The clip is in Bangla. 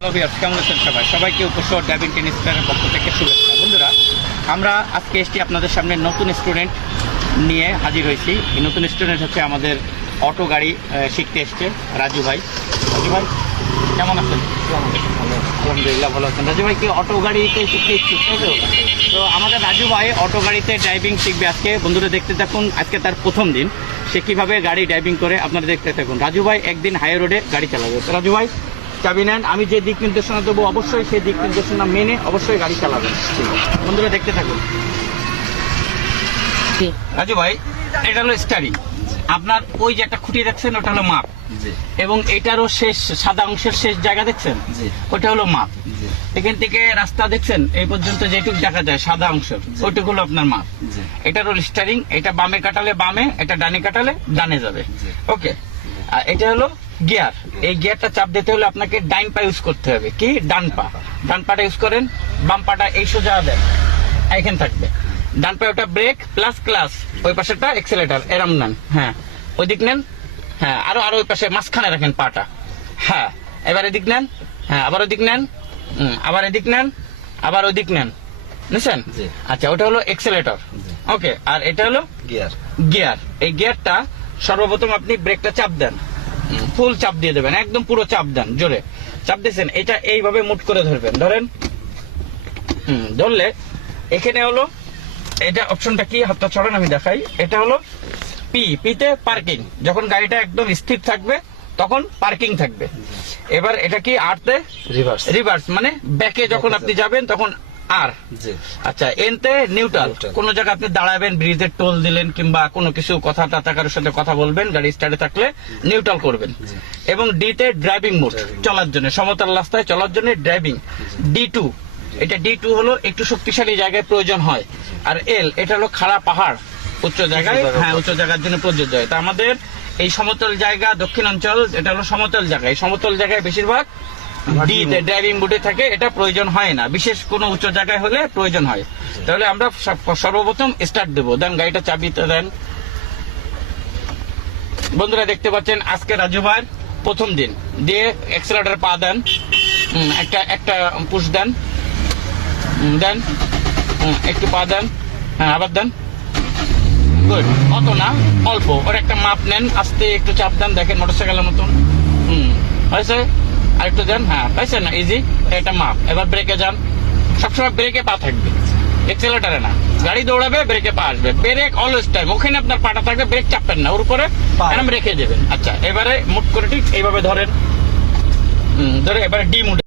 কেমন আছেন সবাইকে উপসর ড্রাইভিং টেনিস প্লেয়ারের পক্ষ থেকে শুভেচ্ছা। বন্ধুরা, আমরা আজকে এসছি আপনাদের সামনে নতুন স্টুডেন্ট নিয়ে হাজির হয়েছি। এই নতুন স্টুডেন্ট হচ্ছে আমাদের অটো গাড়ি শিখতে এসছে রাজু ভাই। রাজু ভাই কেমন আছেন? আলহামদুলিল্লাহ ভালো আছেন। রাজু ভাই কি অটো গাড়িতে শিখতে ইচ্ছুক, তাই তো? তো আমাদের রাজু ভাই অটো গাড়িতে ড্রাইভিং শিখবে আজকে। বন্ধুরা দেখতে থাকুন, আজকে তার প্রথম দিন। সে কীভাবে গাড়ি ড্রাইভিং করে আপনারা দেখতে থাকুন। রাজু ভাই একদিন হাই রোডে গাড়ি চালাবে। রাজু ভাই চাবি নেন, আমি যে দিক নির্দেশনা দেবো অবশ্যই সেই দিক নির্দেশনা মেনে অবশ্যই গাড়ি চালাবেন। বন্ধুরা দেখতে থাকুন। রাজু ভাই, এটা হলো স্টারিং। আপনার ওই যে একটা খুঁটি দেখছেন ওটা হলো মাপ, এবং এটারও শেষ সাদা অংশের শেষ জায়গা দেখছেন ওটা হলো মাপ। এখান থেকে রাস্তা দেখছেন এই পর্যন্ত যেটুকু দেখা যায় সাদা অংশ ওইটুকু হলো আপনার মাপ। এটা হলো স্টারিং। এটা বামে কাটালে বামে, এটা ডানে কাটালে ডানে যাবে। ওকে, আর এটা হলো গিয়ার। এই গিয়ারটা চাপ দিতে হলে আপনাকে ডাইন পা ইউজ করতে হবে। কি? ডান পা। ডান পাটা ইউজ করেন, বাম পাটা এই সোজা দেন, এখানে থাকবে। ডান পায়ে ওটা ব্রেক প্লাস ক্লাস, ওই পাশেটা এক্সেলেটার, এরম নেন। হ্যাঁ, ওই দিক নেন। হ্যাঁ, আরো ওই পাশে মাঝখানে রাখেন পাটা। হ্যাঁ, এবার এদিক নেন। হ্যাঁ, আবার ওই দিক নেন। আবার এদিক নেন, আবার ওই দিক নেন। বুঝছেন? আচ্ছা, ওটা হলো এক্সেলেটর। ওকে, আর এটা হলো গিয়ার। গিয়ার, এই গিয়ারটা সর্বপ্রথম আপনি ব্রেকটা চাপ দেন, ফুল চাপ দিয়ে দেবেন, একদম পুরো চাপ দেন, জোরে চাপ দিয়েছেন। এটা এইভাবে মুট করে ধরবেন, ধরেন। ধরলে এখানে হলো এটা অপশনটা কি, হাতটা ছড়ান আমি দেখাই। এটা হলো পিতে পার্কিং। যখন গাড়িটা একদম স্থির থাকবে তখন পার্কিং থাকবে। এবার এটা কি আরতে রিভার্স। রিভার্স মানে ব্যাকে যখন আপনি যাবেন তখন আর। আচ্ছা, এনতে নিউট্রাল। কোন জায়গায় আপনি দাঁড়াবেন, ব্রিজের টোল দিলেন কিংবা কোনো কিছু কথা কারোর সাথে কথা বলবেন, গাড়ি স্টার্টে থাকলে নিউট্রাল করবেন। এবং ডিতে ড্রাইভিং মোড, চলার জন্য, সমতল রাস্তায় চলার জন্য ড্রাইভিং। D2, এটা D2 হলো একটু শক্তিশালী জায়গায় প্রয়োজন হয়। আর এল, এটা হলো খাড়া পাহাড়, উচ্চ জায়গায়, হ্যাঁ উচ্চ জায়গার জন্য প্রযোজ্য হয়। তা আমাদের এই সমতল জায়গা দক্ষিণাঞ্চল, এটা হলো সমতল জায়গা। এই সমতল জায়গায় বেশিরভাগ ডিতে ড্রাইভিং মোডে থাকে, এটা প্রয়োজন হয় না। বিশেষ কোনো উচ্চ জায়গায় হলে প্রয়োজন হয়। তাহলে আমরা সর্বপ্রথম স্টার্ট দেবো, দেন গাড়িটা চাবিতে দেন। বন্ধুরা দেখতে পাচ্ছেন আজকে রাজু ভাইয়ের প্রথম দিন। দিয়ে এক্সেলেটর পা দেন, একটা পুশ দেন, দেন একটু পা দেন, হ্যাঁ আবার দেন। গুড, অত না, অল্প। ওর একটা মাপ নেন, আস্তে একটু চাপ দেন, দেখেন মোটরসাইকেলের মতন। হয়েছে, আরেকটু দেন। হ্যাঁ, পাইছেন না? ইজি, এটা মাপ। এবার ব্রেকে যান, সবসময় ব্রেকে পা থাকবে, এক্সেলেটারে না। গাড়ি দৌড়াবে, ব্রেকে পা আসবে। ব্রেক অলওয়েজ টাইম, ওখানে আপনার পাটা থাকবে, ব্রেক চাপবেন না, ওর উপরে এরকম রেখে দেবেন। আচ্ছা, এবারে মুট করে ঠিক এইভাবে ধরেন, ধরে এবারে ডি মুড